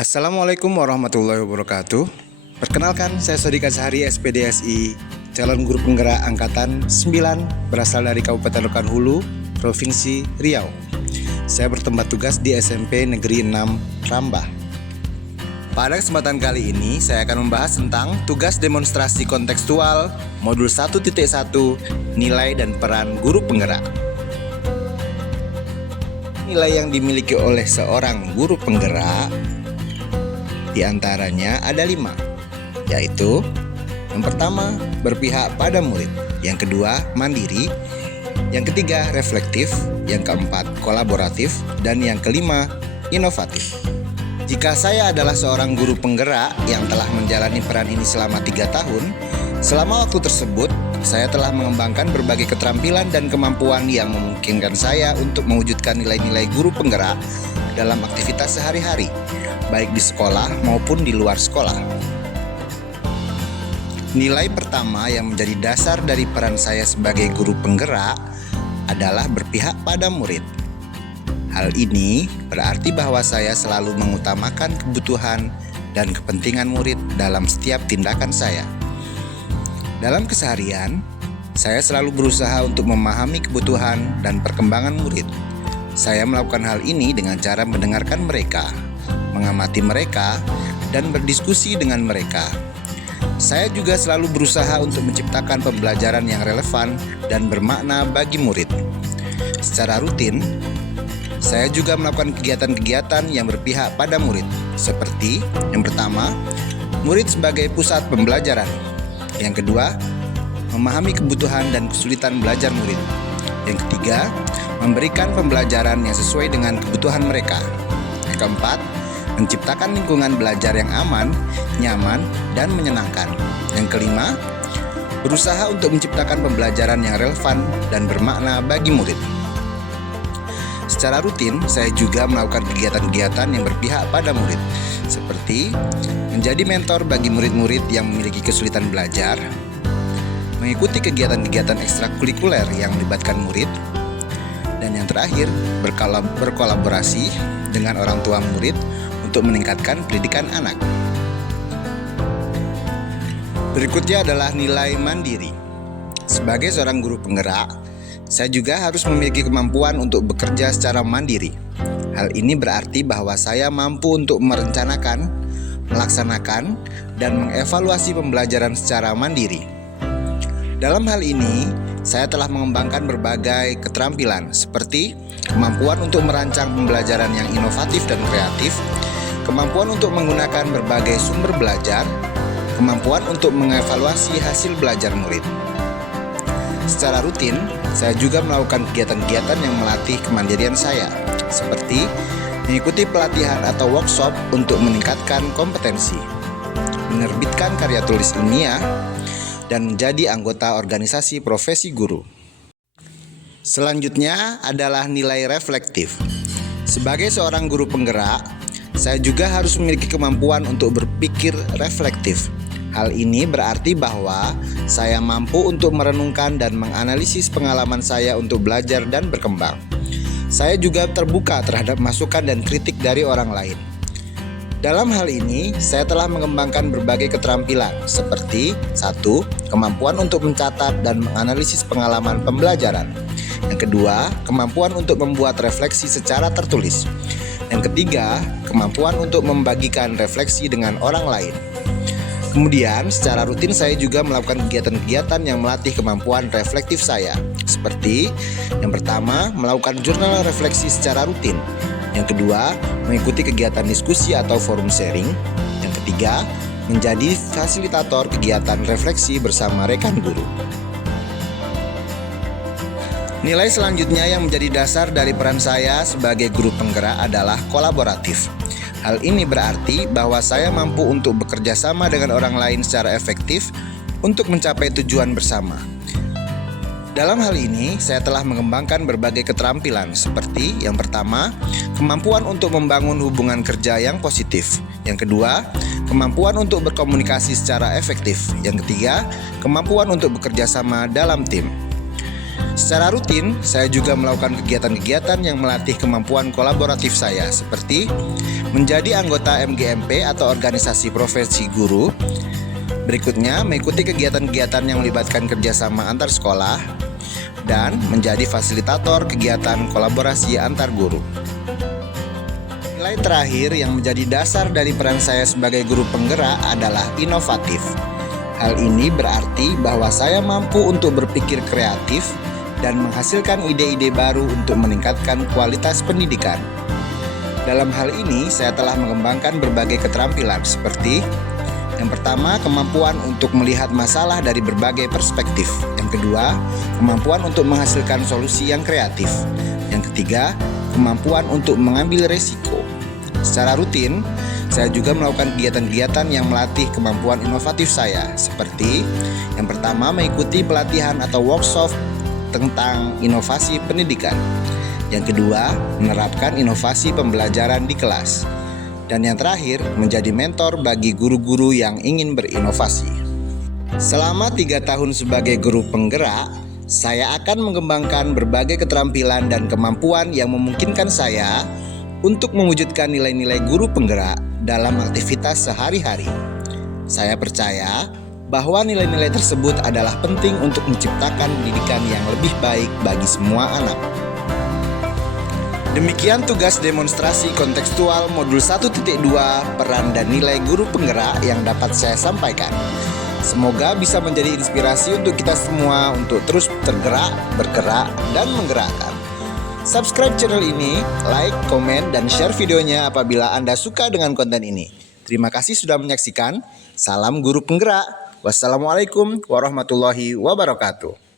Assalamualaikum warahmatullahi wabarakatuh. Perkenalkan, saya Sodik Azhari, SPDSI, calon guru penggerak Angkatan 9, berasal dari Kabupaten Rokan Hulu, Provinsi Riau. Saya bertempat tugas di SMP Negeri 6 Rambah. Pada kesempatan kali ini, saya akan membahas tentang tugas demonstrasi kontekstual Modul 1.1, nilai dan peran guru penggerak. Nilai yang dimiliki oleh seorang guru penggerak di antaranya ada 5, yaitu yang pertama, berpihak pada murid, yang kedua, mandiri, yang ketiga, reflektif, yang keempat, kolaboratif, dan yang kelima, inovatif. Jika saya adalah seorang guru penggerak yang telah menjalani peran ini selama 3 tahun, selama waktu tersebut, saya telah mengembangkan berbagai keterampilan dan kemampuan yang memungkinkan saya untuk mewujudkan nilai-nilai guru penggerak dalam aktivitas sehari-hari, baik di sekolah maupun di luar sekolah. Nilai pertama yang menjadi dasar dari peran saya sebagai guru penggerak adalah berpihak pada murid. Hal ini berarti bahwa saya selalu mengutamakan kebutuhan dan kepentingan murid dalam setiap tindakan saya. Dalam keseharian, saya selalu berusaha untuk memahami kebutuhan dan perkembangan murid. Saya melakukan hal ini dengan cara mendengarkan mereka, mengamati mereka, dan berdiskusi dengan mereka. Saya juga selalu berusaha untuk menciptakan pembelajaran yang relevan dan bermakna bagi murid. Secara rutin, saya juga melakukan kegiatan-kegiatan yang berpihak pada murid, seperti yang pertama, murid sebagai pusat pembelajaran. Yang kedua, memahami kebutuhan dan kesulitan belajar murid. Yang ketiga, memberikan pembelajaran yang sesuai dengan kebutuhan mereka. Yang keempat, menciptakan lingkungan belajar yang aman, nyaman, dan menyenangkan. Yang kelima, berusaha untuk menciptakan pembelajaran yang relevan dan bermakna bagi murid. Secara rutin, saya juga melakukan kegiatan-kegiatan yang berpihak pada murid, seperti menjadi mentor bagi murid-murid yang memiliki kesulitan belajar, mengikuti kegiatan-kegiatan ekstrakurikuler yang melibatkan murid, dan yang terakhir, berkolaborasi dengan orang tua murid untuk meningkatkan pendidikan anak. Berikutnya adalah nilai mandiri. Sebagai seorang guru penggerak, saya juga harus memiliki kemampuan untuk bekerja secara mandiri. Hal ini berarti bahwa saya mampu untuk merencanakan, melaksanakan, dan mengevaluasi pembelajaran secara mandiri. Dalam hal ini, saya telah mengembangkan berbagai keterampilan seperti kemampuan untuk merancang pembelajaran yang inovatif dan kreatif, kemampuan untuk menggunakan berbagai sumber belajar, kemampuan untuk mengevaluasi hasil belajar murid. Secara rutin, saya juga melakukan kegiatan-kegiatan yang melatih kemandirian saya, seperti mengikuti pelatihan atau workshop untuk meningkatkan kompetensi, menerbitkan karya tulis ilmiah, dan menjadi anggota organisasi profesi guru. Selanjutnya adalah nilai reflektif. Sebagai seorang guru penggerak, saya juga harus memiliki kemampuan untuk berpikir reflektif. Hal ini berarti bahwa saya mampu untuk merenungkan dan menganalisis pengalaman saya untuk belajar dan berkembang. Saya juga terbuka terhadap masukan dan kritik dari orang lain. Dalam hal ini, saya telah mengembangkan berbagai keterampilan seperti 1. Kemampuan untuk mencatat dan menganalisis pengalaman pembelajaran. Yang kedua, kemampuan untuk membuat refleksi secara tertulis. Yang ketiga, kemampuan untuk membagikan refleksi dengan orang lain. Kemudian, secara rutin saya juga melakukan kegiatan-kegiatan yang melatih kemampuan reflektif saya, seperti yang pertama, melakukan jurnal refleksi secara rutin. Yang kedua, mengikuti kegiatan diskusi atau forum sharing. Yang ketiga, menjadi fasilitator kegiatan refleksi bersama rekan guru. Nilai selanjutnya yang menjadi dasar dari peran saya sebagai guru penggerak adalah kolaboratif. Hal ini berarti bahwa saya mampu untuk bekerja sama dengan orang lain secara efektif untuk mencapai tujuan bersama. Dalam hal ini, saya telah mengembangkan berbagai keterampilan seperti yang pertama, kemampuan untuk membangun hubungan kerja yang positif. Yang kedua, kemampuan untuk berkomunikasi secara efektif. Yang ketiga, kemampuan untuk bekerja sama dalam tim. Secara rutin, saya juga melakukan kegiatan-kegiatan yang melatih kemampuan kolaboratif saya, seperti menjadi anggota MGMP atau organisasi profesi guru. Berikutnya, mengikuti kegiatan-kegiatan yang melibatkan kerjasama antar sekolah, dan menjadi fasilitator kegiatan kolaborasi antar guru. Nilai terakhir yang menjadi dasar dari peran saya sebagai guru penggerak adalah inovatif. Hal ini berarti bahwa saya mampu untuk berpikir kreatif dan menghasilkan ide-ide baru untuk meningkatkan kualitas pendidikan. Dalam hal ini, saya telah mengembangkan berbagai keterampilan seperti yang pertama, kemampuan untuk melihat masalah dari berbagai perspektif. Yang kedua, kemampuan untuk menghasilkan solusi yang kreatif. Yang ketiga, kemampuan untuk mengambil resiko. Secara rutin, saya juga melakukan kegiatan-kegiatan yang melatih kemampuan inovatif saya, seperti yang pertama, mengikuti pelatihan atau workshop tentang inovasi pendidikan. Yang kedua, menerapkan inovasi pembelajaran di kelas. Dan yang terakhir, menjadi mentor bagi guru-guru yang ingin berinovasi. Selama 3 tahun sebagai guru penggerak, saya akan mengembangkan berbagai keterampilan dan kemampuan yang memungkinkan saya untuk mewujudkan nilai-nilai guru penggerak dalam aktivitas sehari-hari. Saya percaya bahwa nilai-nilai tersebut adalah penting untuk menciptakan pendidikan yang lebih baik bagi semua anak. Demikian tugas demonstrasi kontekstual modul 1.2 peran dan nilai guru penggerak yang dapat saya sampaikan. Semoga bisa menjadi inspirasi untuk kita semua untuk terus tergerak, bergerak, dan menggerakkan. Subscribe channel ini, like, komen, dan share videonya apabila Anda suka dengan konten ini. Terima kasih sudah menyaksikan. Salam guru penggerak. Wassalamualaikum warahmatullahi wabarakatuh.